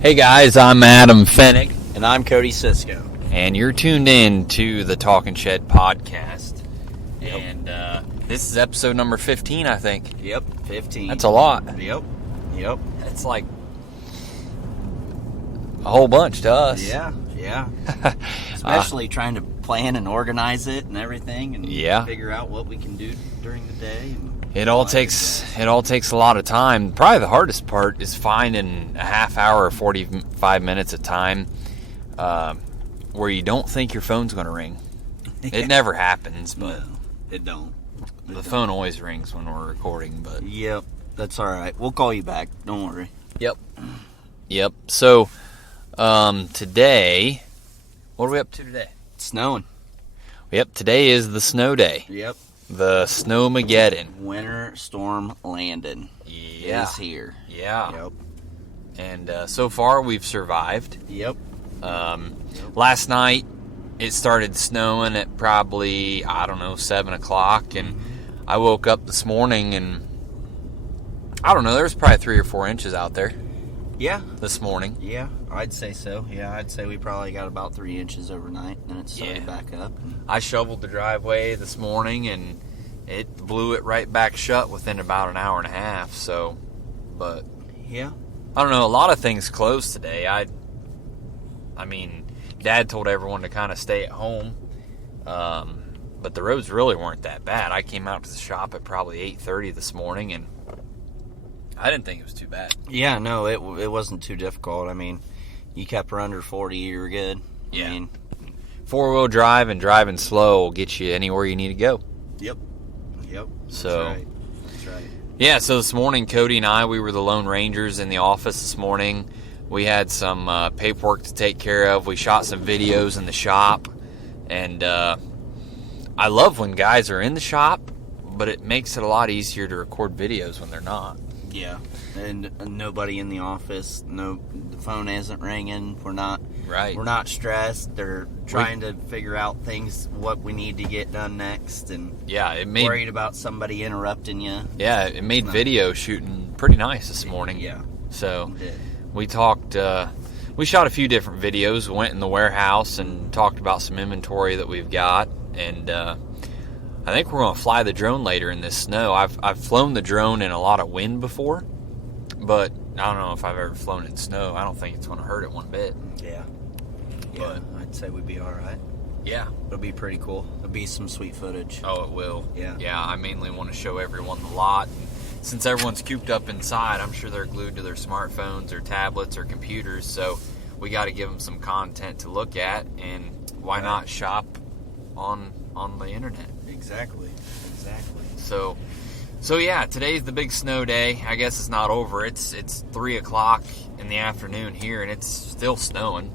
Hey guys, I'm Adam Fennick. And I'm Cody Cisco. And you're tuned in to the Talking Shed podcast. Yep. And this is episode number 15, I think. Yep, 15. That's a lot. Yep. It's like a whole bunch to us. Yeah. Especially trying to plan and organize it and everything and figure out what we can do during the day. It all takes a lot of time. Probably the hardest part is finding a half hour or 45 minutes of time where you don't think your phone's going to ring. It never happens, but no, it don't. The phone always rings when we're recording, but yep, that's all right. We'll call you back. Don't worry. Yep. So today, what are we up to today? It's snowing. Yep. Today is the snow day. Yep. The Snowmageddon. Winter storm landing. Yeah. Is here. Yeah. Yep. And so far we've survived. Yep. Last night it started snowing at probably 7 o'clock, and I woke up this morning and there was probably 3 or 4 inches out there. Yeah. This morning. Yeah, I'd say so. Yeah, I'd say we probably got about 3 inches overnight, and it started back up. I shoveled the driveway this morning, and it blew it right back shut within about an hour and a half. So, but yeah, I don't know. A lot of things closed today. I mean, Dad told everyone to kind of stay at home, but the roads really weren't that bad. I came out to the shop at probably 8:30 this morning, and I didn't think it was too bad. Yeah, no, it wasn't too difficult. I mean, you kept her under 40, you were good. Yeah. I mean, 4-wheel drive and driving slow will get you anywhere you need to go. Yep. So, That's right. Yeah, so this morning, Cody and I, we were the Lone Rangers in the office this morning. We had some paperwork to take care of. We shot some videos in the shop. And I love when guys are in the shop, but it makes it a lot easier to record videos when they're not. Yeah, and nobody in the office. No, the phone isn't ringing. We're not stressed. They're trying to figure out things, what we need to get done next, and worried about somebody interrupting you. Yeah, it made video shooting pretty nice this morning. Yeah, so we talked. We shot a few different videos. We went in the warehouse and talked about some inventory that we've got, and I think we're going to fly the drone later in this snow. I've flown the drone in a lot of wind before, but I don't know if I've ever flown in snow. I don't think it's going to hurt it one bit. Yeah, but I'd say we'd be all right. Yeah. It'll be pretty cool. It'll be some sweet footage. Oh, it will. Yeah. Yeah, I mainly want to show everyone the lot. Since everyone's cooped up inside, I'm sure they're glued to their smartphones or tablets or computers, so we got to give them some content to look at, and why not shop on the internet? Exactly. So yeah, today's the big snow day. I guess it's not over. It's 3 o'clock in the afternoon here, and it's still snowing.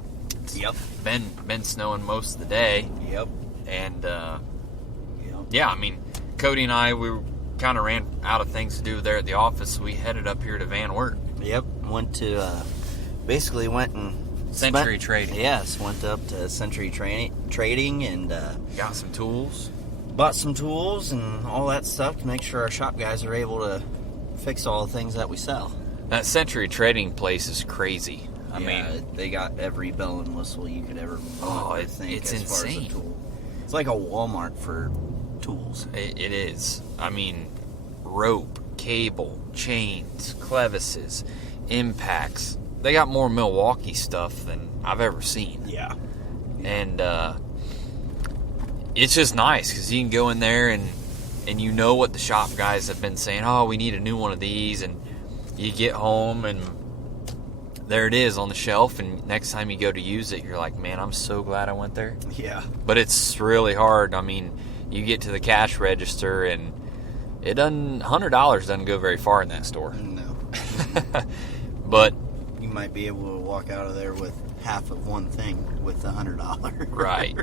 Yep. Been snowing most of the day. Yep. And yeah, I mean, Cody and I, we kind of ran out of things to do there at the office. So we headed up here to Wert. Yep. Went to basically went and Century Trading. Yes, went up to Century Trading and got some tools. Bought some tools and all that stuff to make sure our shop guys are able to fix all the things that we sell. That Century Trading place is crazy. I mean, they got every bell and whistle you could ever want. It's insane. Far as a tool. It's like a Walmart for tools. It is. I mean, rope, cable, chains, clevises, impacts. They got more Milwakee stuff than I've ever seen. Yeah. And it's just nice because you can go in there and you know what the shop guys have been saying. Oh, we need a new one of these. And you get home and there it is on the shelf. And next time you go to use it, you're like, man, I'm so glad I went there. Yeah. But it's really hard. I mean, you get to the cash register and $100 doesn't go very far in that store. No. But you might be able to walk out of there with half of one thing with $100. Right.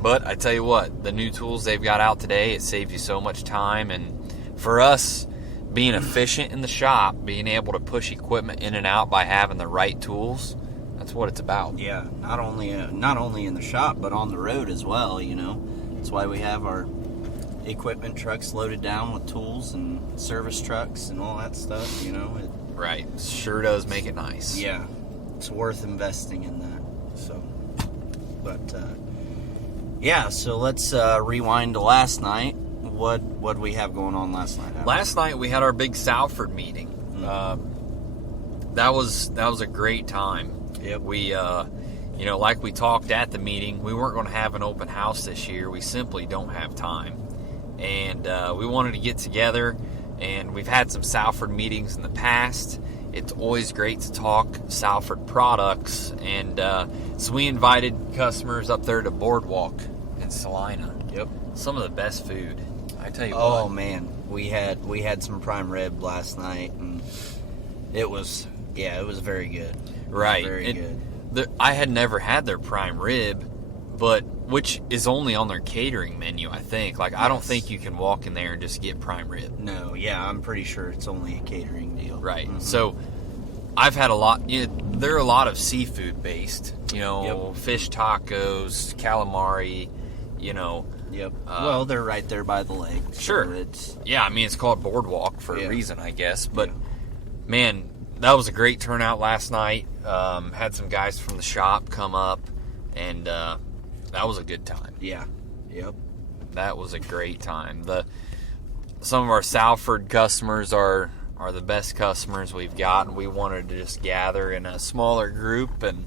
But I tell you what, the new tools they've got out today, it saves you so much time. And for us, being efficient in the shop, being able to push equipment in and out by having the right tools, that's what it's about. Yeah, not only in the shop, but on the road as well, you know. That's why we have our equipment trucks loaded down with tools and service trucks and all that stuff, you know. Right. Sure does make it nice. Yeah. it's worth investing in that. So, but yeah. So let's rewind to last night. What we have going on last night? Adam? Last night we had our big Salford meeting. That was a great time. Yep. We like we talked at the meeting, we weren't going to have an open house this year. We simply don't have time, and we wanted to get together. And we've had some Salford meetings in the past. It's always great to talk Salford products, and so we invited customers up there to Boardwalk in Salina. Yep. Some of the best food. I tell you what. Oh man, we had some prime rib last night, and it was very good. Right. Very good. I had never had their prime rib, but which is only on their catering menu, I think. Like, I don't think you can walk in there and just get prime rib. No, yeah, I'm pretty sure it's only a catering deal. Right. Mm-hmm. So I've had a lot. There are a lot of seafood based. Fish tacos, calamari. Yep. Well, they're right there by the lake. So sure. It's called Boardwalk for a reason, I guess. But man, that was a great turnout last night. Had some guys from the shop come up, and that was a good time. Yeah. Yep. That was a great time. Some of our Salford customers are the best customers we've got, and we wanted to just gather in a smaller group and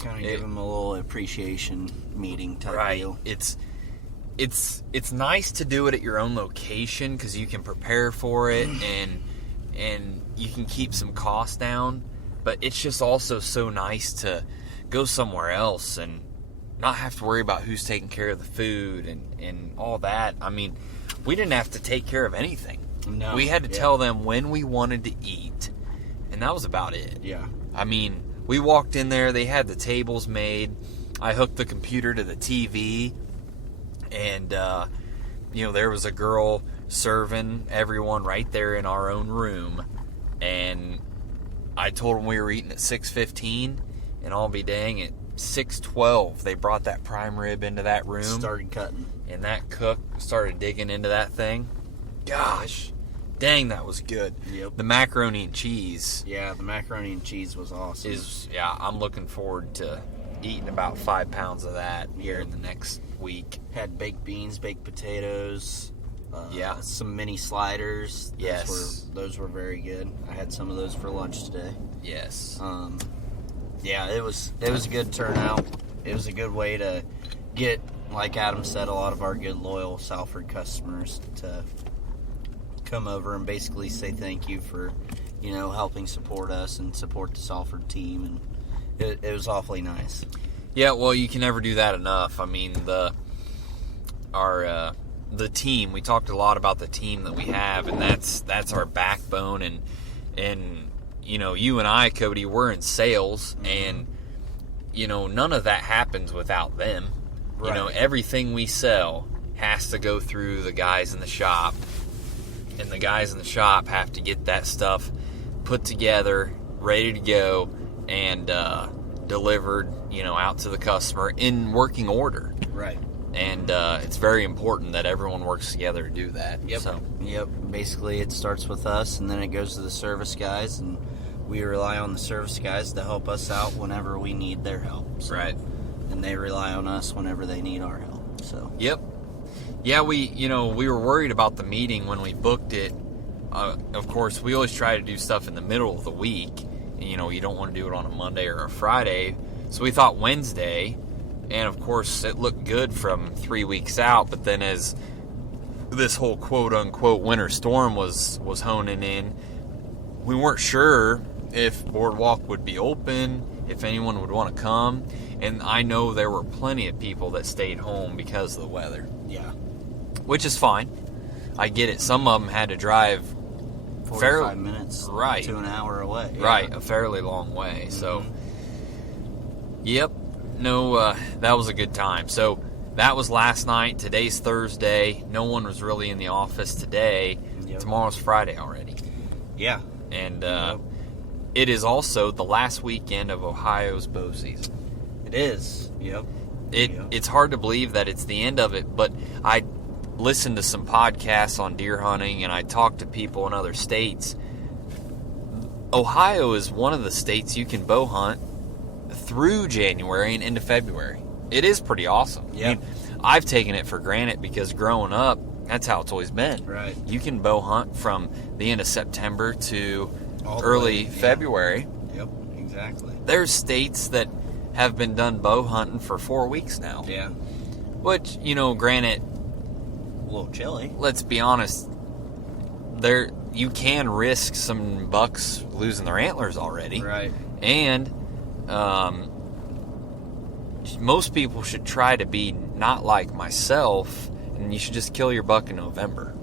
kind of give them a little appreciation meeting type deal. It's nice to do it at your own location because you can prepare for it and you can keep some costs down. But it's just also so nice to go somewhere else and not have to worry about who's taking care of the food and all that. I mean, we didn't have to take care of anything. No. We had to tell them when we wanted to eat, and that was about it. Yeah. I mean, we walked in there, they had the tables made. I hooked the computer to the TV, and, there was a girl serving everyone right there in our own room, and I told them we were eating at 6:15, and I'll be dang, at 6:12, they brought that prime rib into that room. Started cutting. And that cook started digging into that thing. Gosh, dang, that was good. Yep. The macaroni and cheese. Yeah, the macaroni and cheese was awesome. I'm looking forward to eating about 5 pounds of that here in the next week. Had baked beans, baked potatoes. Some mini sliders. Yes. Those were very good. I had some of those for lunch today. Yes. It was a good turnout. It was a good way to get, like Adam said, a lot of our good loyal Salford customers to come over and basically say thank you for, helping support us and support the Salford team, and it was awfully nice. Yeah, well, you can never do that enough. I mean, the team, we talked a lot about the team that we have, and that's our backbone, and you and I, Cody, we're in sales, and none of that happens without them. Right. Everything we sell has to go through the guys in the shop, and the guys in the shop have to get that stuff put together, ready to go, and delivered, out to the customer in working order. Right. And it's very important that everyone works together to do that. Yep. So. Yep. Basically, it starts with us, and then it goes to the service guys, and we rely on the service guys to help us out whenever we need their help. So, right. And they rely on us whenever they need our help. So. Yep. Yeah, we were worried about the meeting when we booked it. Of course, we always try to do stuff in the middle of the week. You don't want to do it on a Monday or a Friday. So we thought Wednesday. And, of course, it looked good from 3 weeks out. But then as this whole quote-unquote winter storm was honing in, we weren't sure if Boardwalk would be open, if anyone would want to come. And I know there were plenty of people that stayed home because of the weather. Yeah. Which is fine. I get it. Some of them had to drive 45 minutes right, to an hour away. Yeah. Right, a fairly long way. Mm-hmm. So, yep. No, that was a good time. So that was last night. Today's Thursday. No one was really in the office today. Yep. Tomorrow's Friday already. Yeah. And it is also the last weekend of Ohio's bow season. It is. Yep. It's hard to believe that it's the end of it, but I listened to some podcasts on deer hunting, and I talked to people in other states. Ohio is one of the states you can bow hunt through January and into February. It is pretty awesome. Yeah. I mean, I've taken it for granted because growing up, that's how it's always been. Right. You can bow hunt from the end of September to All the early way, February. Yep, exactly. There's states that have been done bow hunting for 4 weeks now. Yeah. Which, granted, A little chilly. let's be honest, you can risk some bucks losing their antlers already. Right. And most people should try to be not like myself, and you should just kill your buck in November.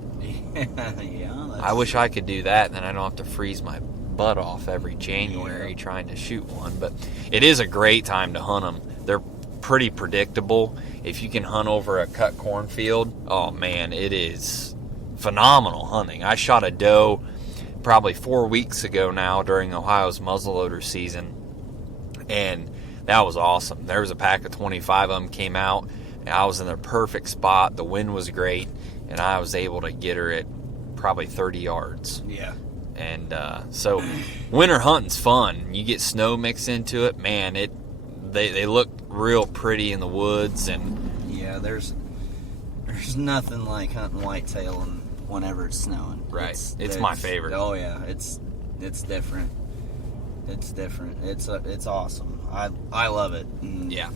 Yeah. I wish I could do that, then I don't have to freeze my butt off every January trying to shoot one. But it is a great time to hunt them. They're pretty predictable. If you can hunt over a cut cornfield, oh man, it is phenomenal hunting. I shot a doe probably 4 weeks ago now during Ohio's muzzleloader season, and that was awesome. There was a pack of 25 of them came out, and I was in the perfect spot. The wind was great, and I was able to get her at probably 30 yards. Yeah. And so winter hunting's fun. You get snow mixed into it, man. They look real pretty in the woods, and yeah, there's nothing like hunting whitetail and whenever it's snowing. Right. It's my favorite. Oh yeah, it's different. It's different. It's awesome. I love it. And yeah.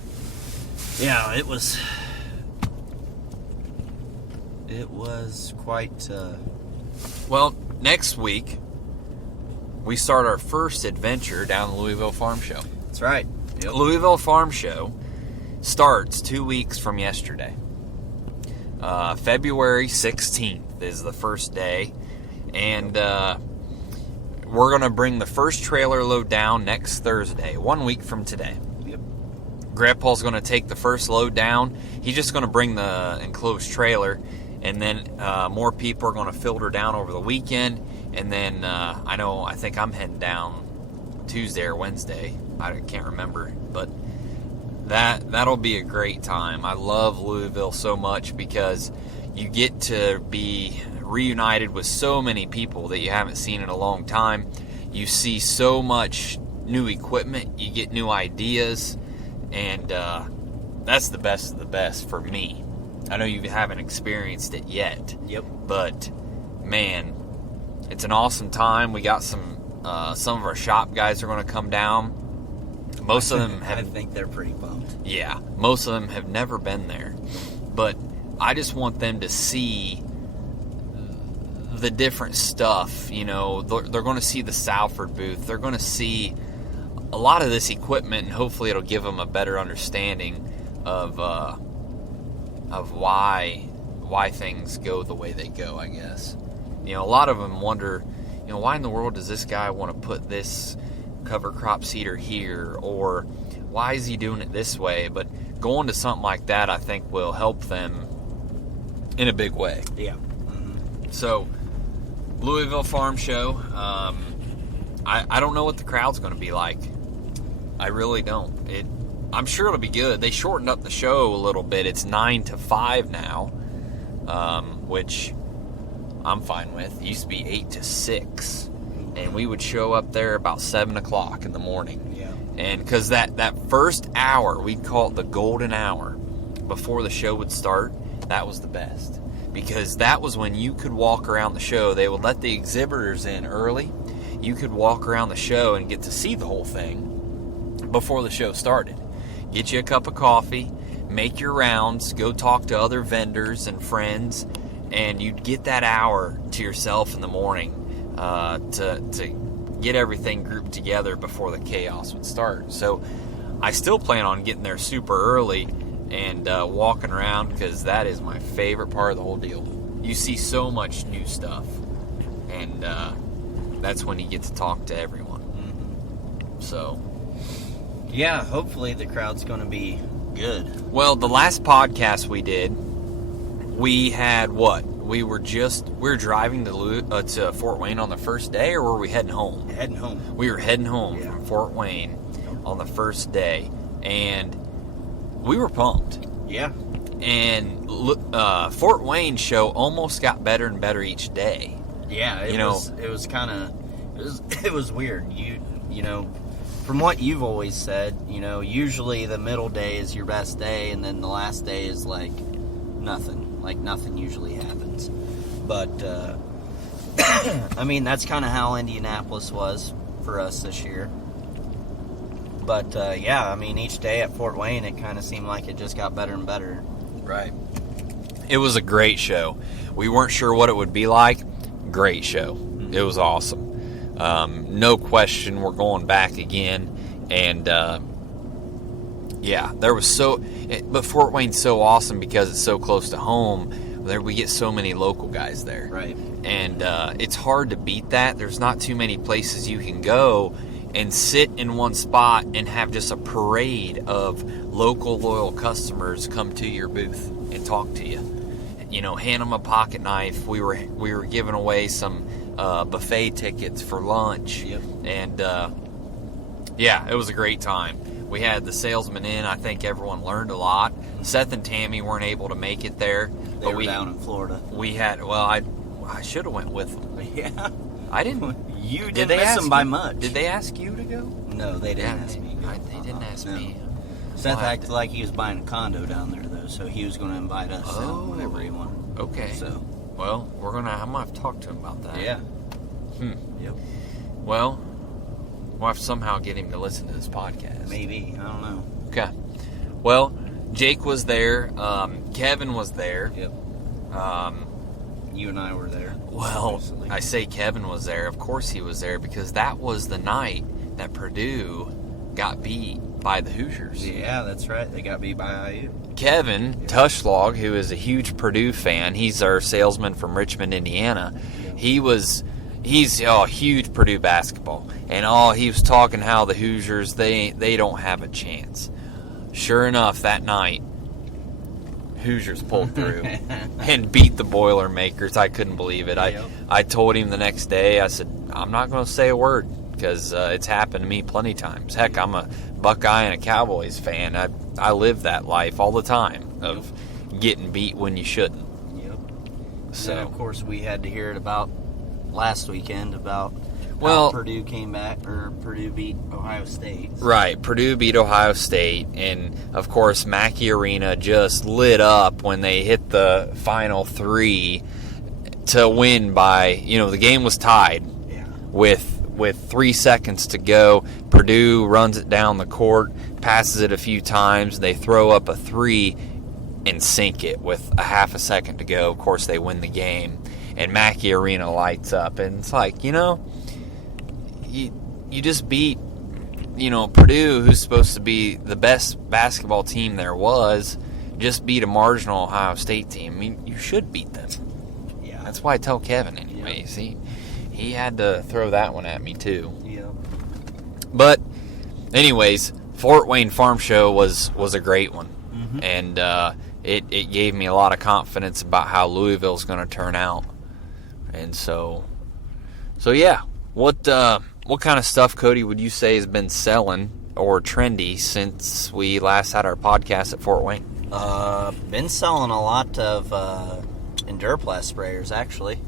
Yeah, it was quite. Well, next week we start our first adventure down the Louisville Farm Show. That's right. Yep. Louisville Farm Show starts 2 weeks from yesterday. February 16th is the first day, and we're going to bring the first trailer load down next Thursday, 1 week from today. Yep. Grandpa's going to take the first load down. He's just going to bring the enclosed trailer, and then more people are going to filter down over the weekend, and then I think I'm heading down Tuesday or Wednesday. I can't remember, but that'll be a great time. I love Louisville so much because you get to be reunited with so many people that you haven't seen in a long time. You see so much new equipment, you get new ideas, and that's the best of the best for me. I know you haven't experienced it yet. Yep. But man, it's an awesome time. We got some of our shop guys are going to come down. Most of them have. I think they're pretty bummed. Yeah, most of them have never been there, but I just want them to see the different stuff. They're going to see the Salford booth. They're going to see a lot of this equipment, and hopefully it'll give them a better understanding of why things go the way they go, I guess. A lot of them wonder, why in the world does this guy want to put this cover crop seeder here, or why is he doing it this way? But going to something like that, I think, will help them in a big way. Yeah. Mm-hmm. So, Louisville Farm Show, I don't know what the crowd's going to be like. I really don't. I'm sure it'll be good. They shortened up the show a little bit. It's 9 to 5 now, which I'm fine with. It used to be 8 to 6. And we would show up there about 7 o'clock in the morning. Yeah. And because that first hour, we'd call it the golden hour, before the show would start, that was the best. Because that was when you could walk around the show. They would let the exhibitors in early. You could walk around the show and get to see the whole thing before the show started. Get you a cup of coffee, make your rounds, go talk to other vendors and friends, and you'd get that hour to yourself in the morning. To get everything grouped together before the chaos would start. So I still plan on getting there super early and walking around, because that is my favorite part of the whole deal. You see so much new stuff, and that's when you get to talk to everyone. Mm-hmm. So yeah, hopefully the crowd's going to be good. Well, the last podcast we did, we had what? We were driving to Fort Wayne on the first day, or were we heading home? Heading home. We were heading home from Fort Wayne on the first day, and we were pumped. Yeah. And Fort Wayne show almost got better and better each day. Yeah, it was weird. You know, from what you've always said, usually the middle day is your best day, and then the last day is like nothing. Like nothing usually happens. But, that's kind of how Indianapolis was for us this year. But, each day at Fort Wayne, it kind of seemed like it just got better and better. Right. It was a great show. We weren't sure what it would be like. Great show. Mm-hmm. It was awesome. No question, we're going back again. And, but Fort Wayne's so awesome because it's so close to home. There we get so many local guys there. Right. And it's hard to beat that. There's not too many places you can go and sit in one spot and have just a parade of local loyal customers come to your booth and talk to you. Hand them a pocket knife. We were giving away some buffet tickets for lunch. Yep. And it was a great time. We had the salesman in. I think everyone learned a lot. Seth and Tammy weren't able to make it there. They were down in Florida. We had, I should have went with them. Yeah. I didn't. You didn't miss them by much. Did they ask you to go? No, they didn't ask me. They didn't ask me. Seth acted like he was buying a condo down there, though, so he was going to invite us out whenever he wanted. Okay. So, well, I'm going to have to talk to him about that. Yeah. Yep. Well, we'll have to somehow get him to listen to this podcast. Maybe. I don't know. Okay. Well, Jake was there. Kevin was there. Yep. You and I were there. Well, obviously. I say Kevin was there. Of course he was there because that was the night that Purdue got beat by the Hoosiers. Yeah, that's right. They got beat by IU. Kevin Tushlag, who is a huge Purdue fan, he's our salesman from Richmond, Indiana. Yeah. He's a huge Purdue basketball, and he was talking how the Hoosiers they don't have a chance. Sure enough, that night, Hoosiers pulled through and beat the Boilermakers. I couldn't believe it. Yep. I told him the next day, I said, I'm not going to say a word because it's happened to me plenty times. Heck, I'm a Buckeye and a Cowboys fan. I live that life all the time of getting beat when you shouldn't. Yep. So, and of course, we had to hear it about last weekend about how Purdue came back, or Purdue beat Ohio State. Right, Purdue beat Ohio State, and of course Mackey Arena just lit up when they hit the final three to win by, the game was tied with 3 seconds to go. Purdue runs it down the court, passes it a few times, they throw up a three and sink it with a half a second to go. Of course, they win the game, and Mackey Arena lights up, and it's like, you just beat, Purdue, who's supposed to be the best basketball team there was, just beat a marginal Ohio State team. I mean, you should beat them. Yeah. That's why I tell Kevin anyways. Yeah. He had to throw that one at me too. Yeah. But anyways, Fort Wayne Farm Show was a great one. Mm-hmm. And it gave me a lot of confidence about how Louisville's going to turn out. And so yeah. What kind of stuff, Cody, would you say has been selling or trendy since we last had our podcast at Fort Wayne? Been selling a lot of Enduraplast sprayers, actually.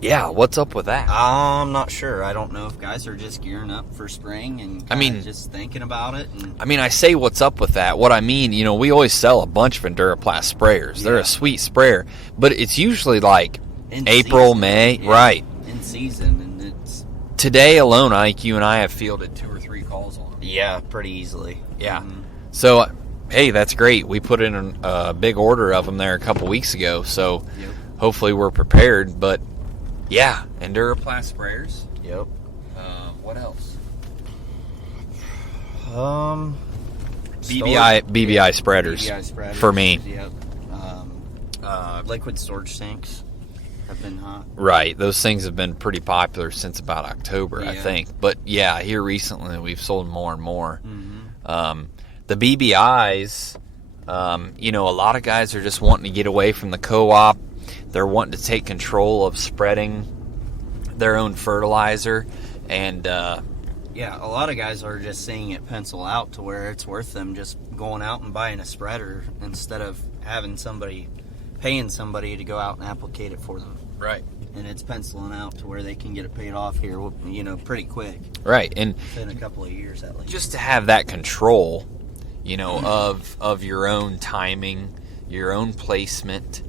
Yeah, what's up with that? I'm not sure. I don't know if guys are just gearing up for spring and just thinking about it. I say what's up with that. What I mean, we always sell a bunch of Enduraplast sprayers. Yeah. They're a sweet sprayer, but it's usually like in April, season. May, yeah. Right. In season, and it's... Today alone, Ike, you and I have fielded 2 or 3 calls on them. Yeah, pretty easily. Yeah. Mm-hmm. So, hey, that's great. We put in a big order of them there a couple weeks ago, so hopefully we're prepared, but... Yeah, Enduraplast sprayers. Yep. What else? BBI spreaders. BBI spreaders for me. Yep. Liquid storage sinks have been hot. Right, those things have been pretty popular since about October, I think. But yeah, here recently we've sold more and more. Mm-hmm. The BBIs, a lot of guys are just wanting to get away from the co-op. They're wanting to take control of spreading their own fertilizer, and a lot of guys are just seeing it pencil out to where it's worth them just going out and buying a spreader instead of paying somebody to go out and applicate it for them. Right. and it's penciling out to where they can get it paid off here, you know, pretty quick. Right, and in a couple of years at least. Just to have that control, you know, of your own timing, your own placement.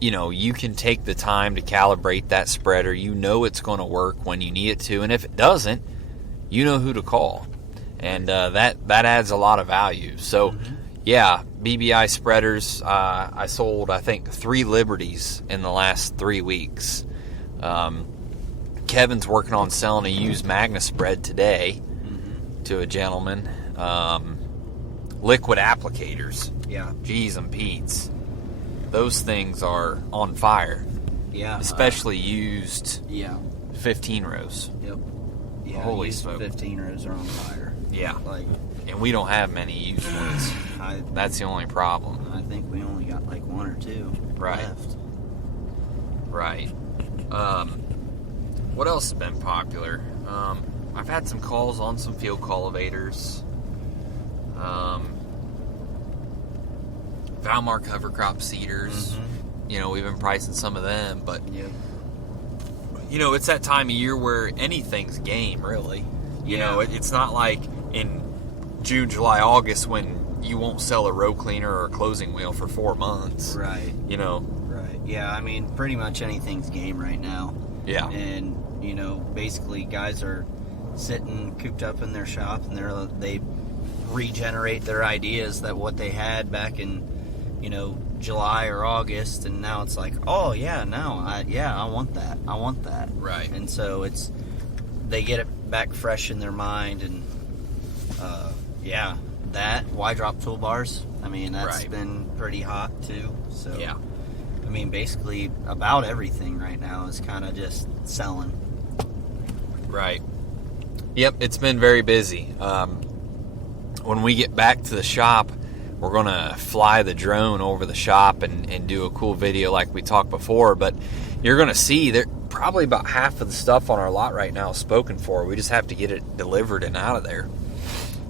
You know, you can take the time to calibrate that spreader. You know it's going to work when you need it to, and if it doesn't, you know who to call, and that adds a lot of value. So, yeah, BBI spreaders. I sold, I think, 3 Liberties in the last 3 weeks. Kevin's working on selling a used Magna spread today to a gentleman. Liquid applicators. Yeah. G's and Pete's. Those things are on fire. Yeah. Especially used. Yeah. 15 rows. Yep. Yeah. Holy smoke. 15 rows are on fire. Yeah. Like, and we don't have many used ones. That's the only problem. I think we only got like 1 or 2 left. Right. What else has been popular? I've had some calls on some field cultivators. Valmar cover crop seeders. You know, we've been pricing some of them, but you know, it's that time of year where anything's game, really. You know, it's not like in June, July, August when you won't sell a row cleaner or a closing wheel for 4 months. Right. You know. Right. Yeah, I mean, pretty much anything's game right now. Yeah. And, you know, basically guys are sitting cooped up in their shop, and they regenerate their ideas that what they had back in, you know, July or August, and now it's like, oh yeah, now I want that. Right. And so they get it back fresh in their mind, and that Y-drop toolbars. I mean, that's been pretty hot too. So yeah. I mean, basically about everything right now is kind of just selling. Right. Yep, it's been very busy. When we get back to the shop, we're going to fly the drone over the shop and do a cool video like we talked before. But you're going to see that probably about half of the stuff on our lot right now is spoken for. We just have to get it delivered and out of there,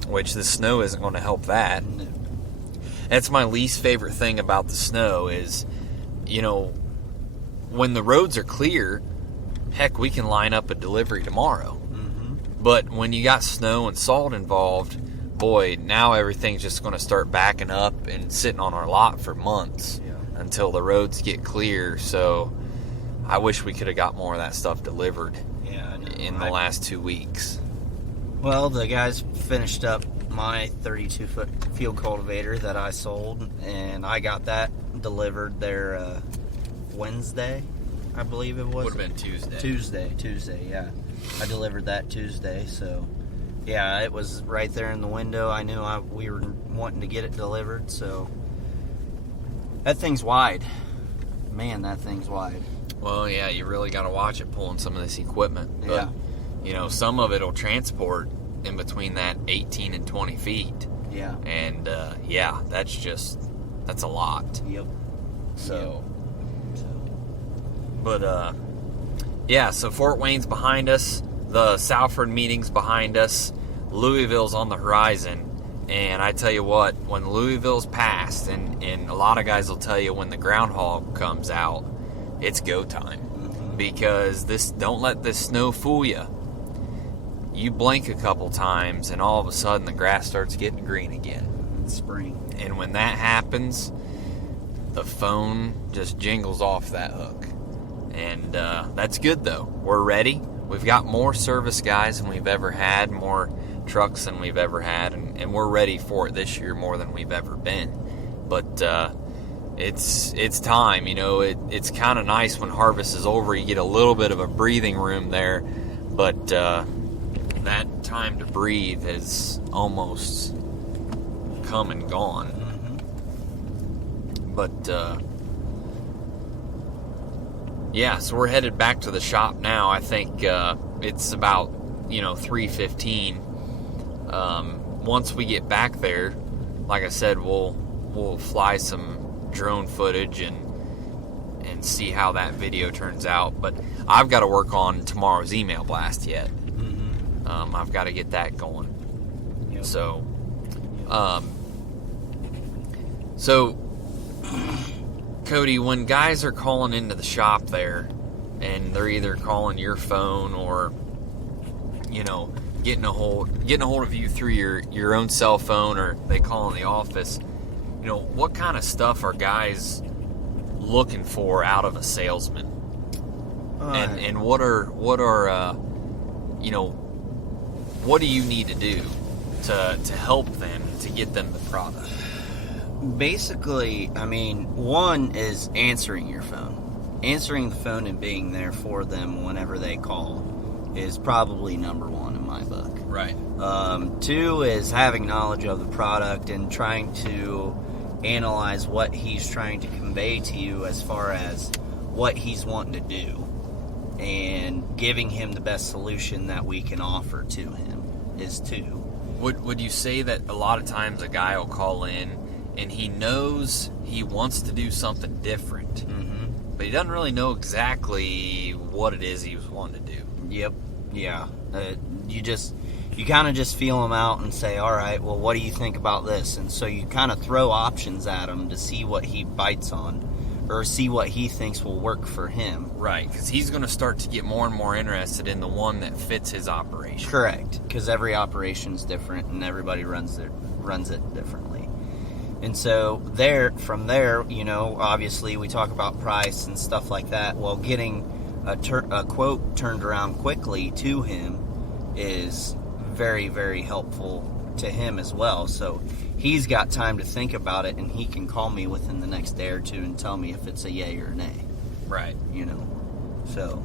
which the snow isn't going to help that. That's my least favorite thing about the snow is, you know, when the roads are clear, heck, we can line up a delivery tomorrow. But when you got snow and salt involved, boy, now everything's just going to start backing up and sitting on our lot for months until the roads get clear. So I wish we could have got more of that stuff delivered in the last 2 weeks. Well, the guys finished up my 32-foot field cultivator that I sold, and I got that delivered there Wednesday, I believe it was. Would have been Tuesday. Tuesday, yeah. I delivered that Tuesday, so yeah, it was right there in the window. I knew we were wanting to get it delivered, so that thing's wide. Man, that thing's wide. Well, yeah, you really got to watch it pulling some of this equipment. But, you know, some of it will transport in between that 18 and 20 feet. Yeah. And, that's a lot. Yep. So. But, so Fort Wayne's behind us. The Salford meeting's behind us. Louisville's on the horizon. And I tell you what, when Louisville's passed, and a lot of guys will tell you when the groundhog comes out, it's go time. Because don't let this snow fool you. You blink a couple times, and all of a sudden the grass starts getting green again. It's spring. And when that happens, the phone just jingles off that hook. And that's good, though. We're ready. We've got more service guys than we've ever had, more trucks than we've ever had, and we're ready for it this year more than we've ever been. But it's time. You know, it's kind of nice when harvest is over. You get a little bit of a breathing room there, but that time to breathe has almost come and gone. But so we're headed back to the shop now. I think it's about 3:15. Once we get back there, like I said, we'll fly some drone footage and see how that video turns out. But I've got to work on tomorrow's email blast yet. I've got to get that going. Yep. So Cody, when guys are calling into the shop there, and they're either calling your phone or, getting a hold of you through your own cell phone, or they call in the office, what kind of stuff are guys looking for out of a salesman? And what do you need to do to help them, to get them the product? Basically, one is answering your phone. Answering the phone and being there for them whenever they call is probably number one in my book. Right. 2 is having knowledge of the product and trying to analyze what he's trying to convey to you as far as what he's wanting to do, and giving him the best solution that we can offer to him is 2. Would you say that a lot of times a guy will call in and he knows he wants to do something different, but he doesn't really know exactly what it is he was wanting to do? Yep. Yeah. You kind of just feel him out and say, all right, well, what do you think about this? And so you kind of throw options at him to see what he bites on, or see what he thinks will work for him. Right, because he's going to start to get more and more interested in the one that fits his operation. Correct, because every operation is different and everybody runs it differently. And so from there, obviously we talk about price and stuff like that. Well, getting a quote turned around quickly to him is very, very helpful to him as well. So he's got time to think about it, and he can call me within the next day or two and tell me if it's a yay or a nay. Right. So.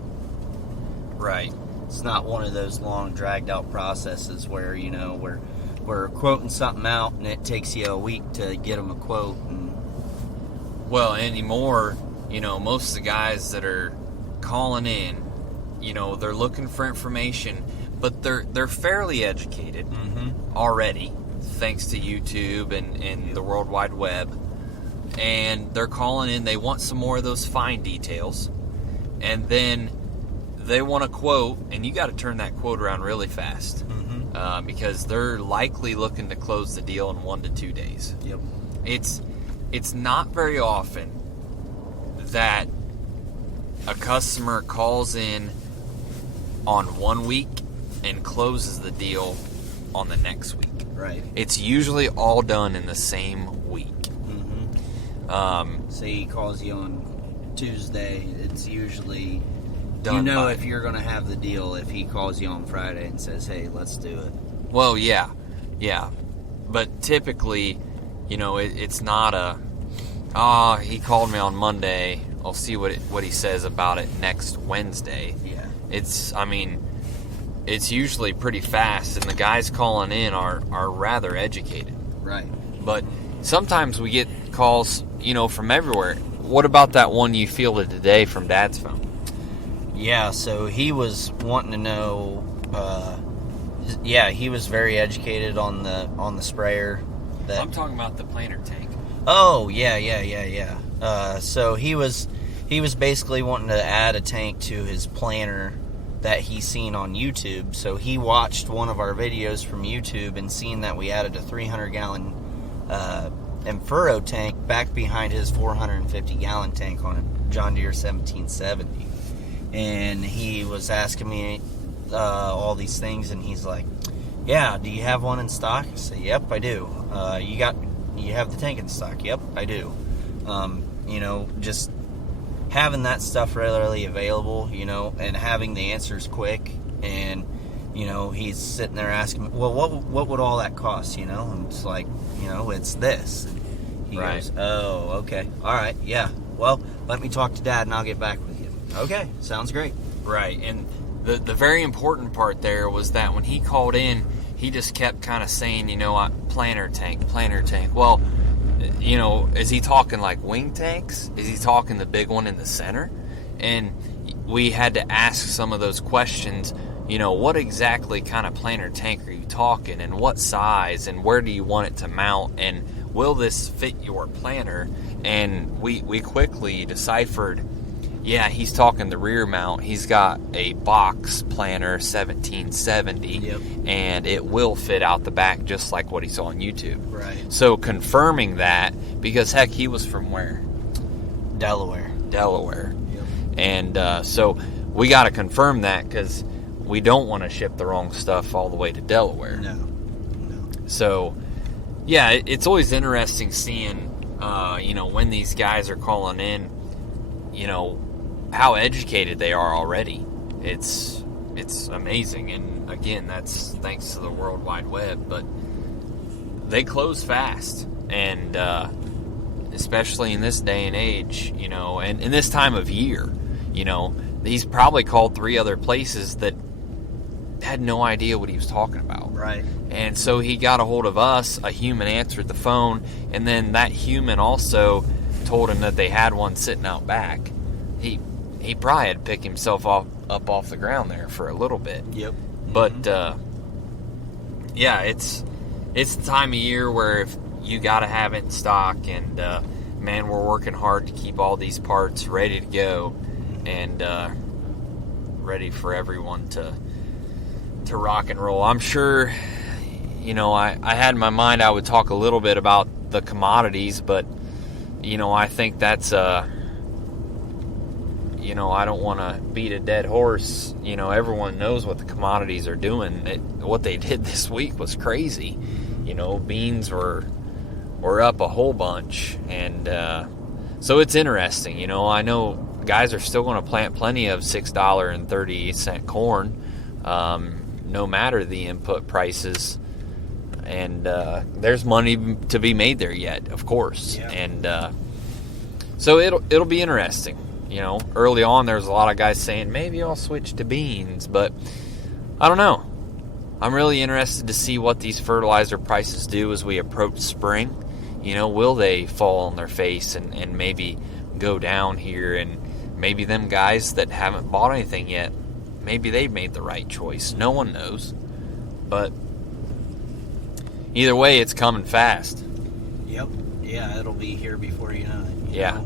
Right. It's not one of those long, dragged out processes where, we're quoting something out and it takes you a week to get them a quote. Well, anymore, most of the guys that are calling in, they're looking for information, but they're fairly educated already, thanks to YouTube and the World Wide Web. And they're calling in, they want some more of those fine details. And then they want a quote, and you got to turn that quote around really fast. Because they're likely looking to close the deal in 1 to 2 days. Yep. It's not very often that a customer calls in on 1 week and closes the deal on the next week. Right. It's usually all done in the same week. Say he calls you on Tuesday, it's usually done. If you're going to have the deal if he calls you on Friday and says, hey, let's do it. Well, yeah. But typically, it's not he called me on Monday, I'll see what he says about it next Wednesday. Yeah. It's usually pretty fast, and the guys calling in are rather educated. Right. But sometimes we get calls, from everywhere. What about that one you fielded today from Dad's phone? Yeah, so he was wanting to know. He was very educated on the sprayer. I'm talking about the planter tank. Oh, yeah. So he was basically wanting to add a tank to his planter that he seen on YouTube. So he watched one of our videos from YouTube and seen that we added a 300-gallon Enfuro tank back behind his 450-gallon tank on a John Deere 1770. And he was asking me all these things, and he's like, yeah, do you have one in stock? I said, yep, I do. You have the tank in stock? Yep, I do. Just having that stuff readily available, and having the answers quick, and, he's sitting there asking me, well, what would all that cost, And it's like, it's this. He goes, oh, okay. All right, yeah. Well, let me talk to Dad, and I'll get back with you. Okay, sounds great. Right, and the very important part there was that when he called in, he just kept kind of saying, planter tank. Well, is he talking like wing tanks? Is he talking the big one in the center? And we had to ask some of those questions. What exactly kind of planter tank are you talking, and what size, and where do you want it to mount, and will this fit your planter? And we quickly deciphered, yeah, he's talking the rear mount. He's got a box planter 1770, yep, and it will fit out the back just like what he saw on YouTube. Right. So confirming that, because heck, he was from where? Delaware. Yep. And so we got to confirm that, because we don't want to ship the wrong stuff all the way to Delaware. No. So, yeah, it's always interesting seeing, when these guys are calling in, how educated they are already. It's amazing. And again, that's thanks to the World Wide Web, but they close fast. And especially in this day and age, and in this time of year, he's probably called 3 other places that had no idea what he was talking about. Right. And so he got a hold of us, a human answered the phone, and then that human also told him that they had one sitting out back. He probably had to pick himself up off the ground there for a little bit. Yep. But yeah, it's the time of year where if you got to have it in stock, and man, we're working hard to keep all these parts ready to go and ready for everyone to rock and roll. I'm sure, I had in my mind I would talk a little bit about the commodities, but I think that's I don't want to beat a dead horse. Everyone knows what the commodities are doing. What they did this week was crazy. Beans were up a whole bunch, and so it's interesting. I know guys are still going to plant plenty of $6.38 corn, no matter the input prices, and there's money to be made there yet, of course. Yeah. And so it'll be interesting. Early on there's a lot of guys saying maybe I'll switch to beans, but I don't know. I'm really interested to see what these fertilizer prices do as we approach spring. Will they fall on their face and maybe go down here, and maybe them guys that haven't bought anything yet, maybe they've made the right choice. No one knows. But either way, it's coming fast. Yep. Yeah, it'll be here before you know it. Yeah.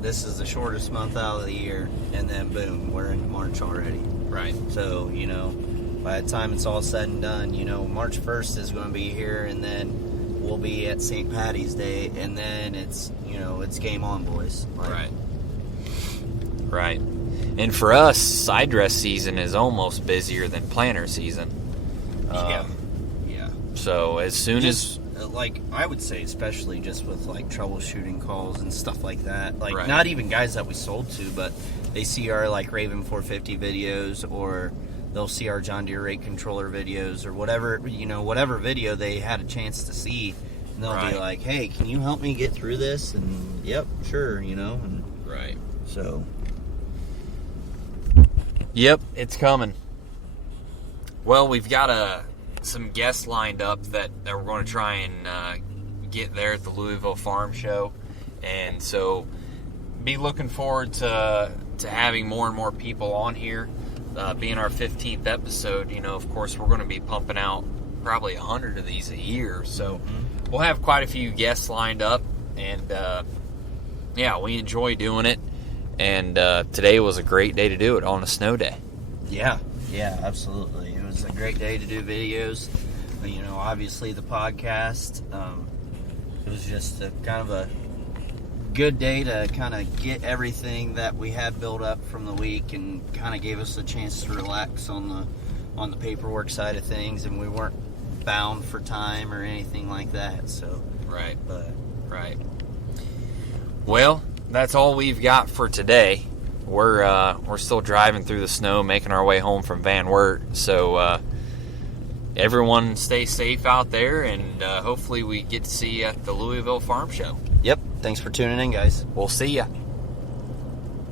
This is the shortest month out of the year, and then boom, we're in March already. Right. So, by the time it's all said and done, March 1st is going to be here, and then we'll be at St. Patty's Day, and then it's game on, boys. Right. And for us, side dress season is almost busier than planter season. Yeah. So as soon as... I would say, especially just with troubleshooting calls and stuff like that, right. Not even guys that we sold to, but they see our Raven 450 videos, or they'll see our John Deere rate controller videos, or whatever video they had a chance to see, and they'll be like, hey, can you help me get through this? And yep, sure, and right. So yep, it's coming. Well, we've got some guests lined up that we're going to try and get there at the Louisville Farm Show, and so be looking forward to having more and more people on here. Being our 15th episode, of course we're going to be pumping out probably 100 of these a year, so we'll have quite a few guests lined up, and yeah, we enjoy doing it, and today was a great day to do it on a snow day. Yeah, absolutely. It was a great day to do videos. Obviously the podcast. It was just a kind of a good day to kind of get everything that we had built up from the week, and kind of gave us a chance to relax on the paperwork side of things, and we weren't bound for time or anything like that. So right. Well, that's all we've got for today. We're still driving through the snow, making our way home from Van Wert. So everyone stay safe out there, and hopefully we get to see you at the Louisville Farm Show. Yep. Thanks for tuning in, guys. We'll see ya.